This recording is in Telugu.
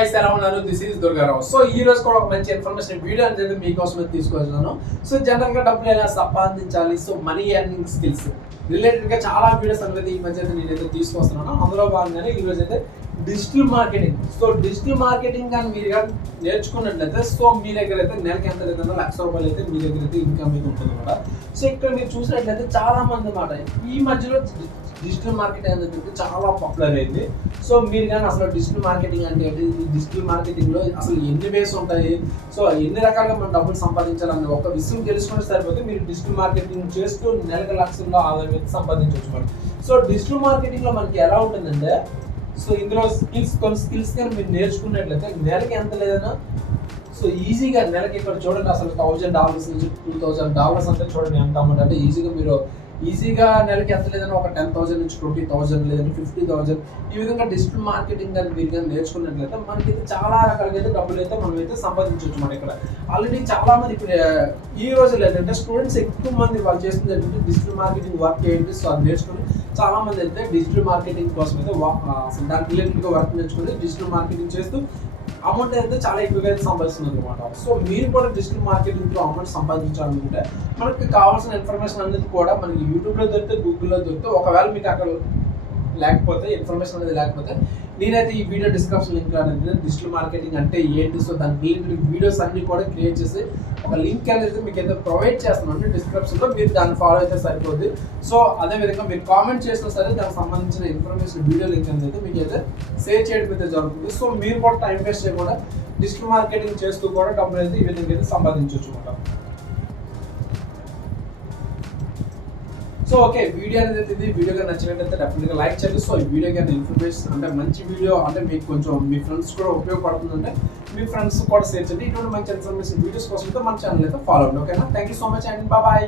గైస్ ఎలా ఉన్నారు? This is Durgarao. సో ఈ రోజు కూడా ఒక మంచి ఇన్ఫర్మేషన్ వీడియో అనేది మీకోసం తీసుకొచ్చాను. సో జనరల్ గా డబ్బులు ఎలా సంపాదించాలి, so money earning skills related గా చాలా వీడియోస్ అనేది ఈ మధ్య నేనైతే తీసుకొస్తున్నాను. అందులో భాగంగానే ఈ రోజు అయితే digital marketing. So digital marketing కానీ మీరు కానీ నేర్చుకున్నట్లయితే సో మీ దగ్గర అయితే నెలకి ఎంత లేదన్నా ₹1,00,000 అయితే మీ దగ్గర అయితే ఇన్కమ్ అయితే ఉంటుంది అనమాట. సో ఇక్కడ మీరు చూసినట్లయితే చాలా మంది అన్నమాట ఈ మధ్యలో డిజిటల్ మార్కెటింగ్ అనేది చాలా పాపులర్ అయింది. సో మీరు కానీ అసలు డిజిటల్ మార్కెటింగ్ అంటే ఏంటి, డిజిటల్ మార్కెటింగ్లో అసలు ఎన్ని వేస్ ఉంటాయి, సో ఎన్ని రకాలుగా మనం డబ్బులు సంపాదించాలన్న ఒక విషయం తెలుసుకుంటే సరిపోతే మీరు డిజిటల్ మార్కెటింగ్ చేస్తూ నెలకు లక్షల్లో ఆదాయం అయితే సంపాదించవచ్చు మనం. సో డిజిటల్ మార్కెటింగ్లో మనకి ఎలా ఉంటుందంటే సో ఇందులో కొన్ని స్కిల్స్ కానీ మీరు నేర్చుకున్నట్లయితే నెలకి ఎంత లేదన్నా సో ఈజీగా నెలకి ఇక్కడ చూడండి అసలు $1,000 నుంచి $2,000 అంటే చూడండి ఎంత అమౌంట్ అంటే ఈజీగా నెలకి ఎంత లేదన్నా ఒక 10,000 నుంచి 20,000 లేదంటే 50,000 ఈ విధంగా డిజిటల్ మార్కెటింగ్ కానీ మీరు కానీ నేర్చుకున్నట్లయితే మనకైతే చాలా రకాలుగా అయితే డబ్బులు అయితే మనం అయితే సంపాదించవచ్చు. మన ఇక్కడ ఆల్రెడీ చాలా మంది ఇప్పుడు ఈ రోజుల్లో ఏంటంటే స్టూడెంట్స్ ఎక్కువ మంది వాళ్ళు చేస్తుంది ఏంటంటే డిజిటల్ మార్కెటింగ్ వర్క్ ఏంటి, సో అది నేర్చుకుని చాలా మంది అయితే డిజిటల్ మార్కెటింగ్ కోసం అయితే అసలు దానికి రిలేటెడ్గా వర్క్ నేర్చుకుని డిజిటల్ మార్కెటింగ్ చేస్తూ అమౌంట్ అయితే చాలా ఎక్కువగా అయితే సంపాదిస్తుంది అనమాట. సో మీరు కూడా డిజిటల్ మార్కెటింగ్లో అమౌంట్ సంపాదించాలనుకుంటే మనకి కావాల్సిన ఇన్ఫర్మేషన్ అనేది కూడా మనకి యూట్యూబ్లో దొరికితే, గూగుల్లో దొరికితే, ఒకవేళ మీకు అక్కడ లేకపోతే ఇన్ఫర్మేషన్ అనేది లేకపోతే నేనైతే ఈ వీడియో డిస్క్రిప్షన్ లింక్ అనేది డిజిటల్ మార్కెటింగ్ అంటే ఏంటి, సో దాని రిలేటెడ్ వీడియోస్ అన్ని కూడా క్రియేట్ చేసి ఒక లింక్ అనేది మీకు అయితే ప్రొవైడ్ చేస్తున్నాను డిస్క్రిప్షన్లో, మీరు దాన్ని ఫాలో అయితే సరిపోద్ది. సో అదేవిధంగా మీరు కామెంట్ చేసినా సరే దానికి సంబంధించిన ఇన్ఫర్మేషన్ వీడియో లింక్ అనేది మీకు అయితే షేర్ చేయడం అయితే జరుగుతుంది. సో మీరు కూడా టైం వేస్ట్ చేయకుండా డిజిటల్ మార్కెటింగ్ చేస్తూ కూడా డబ్బులు అయితే ఈ విధంగా అయితే సంపాదించవచ్చు అనమాట. సో ఓకే, వీడియో అనేది ఇది వీడియోగా నచ్చినట్లయితే డెఫినెట్గా లైక్ చేయండి. సో ఈ వీడియో కానీ ఇన్ఫర్మేషన్ అంటే మంచి వీడియో అంటే మీకు కొంచెం మీ ఫ్రెండ్స్ కూడా ఉపయోగపడుతుందంటే మీ ఫ్రెండ్స్ కూడా షేర్ చేయండి. ఇటువంటి మంచి ఇన్ఫర్మేషన్ వీడియోస్ కోసం మన ఛానల్ అయితే ఫాలో అవ్వండి. ఓకేనా? Thank you so much and bye.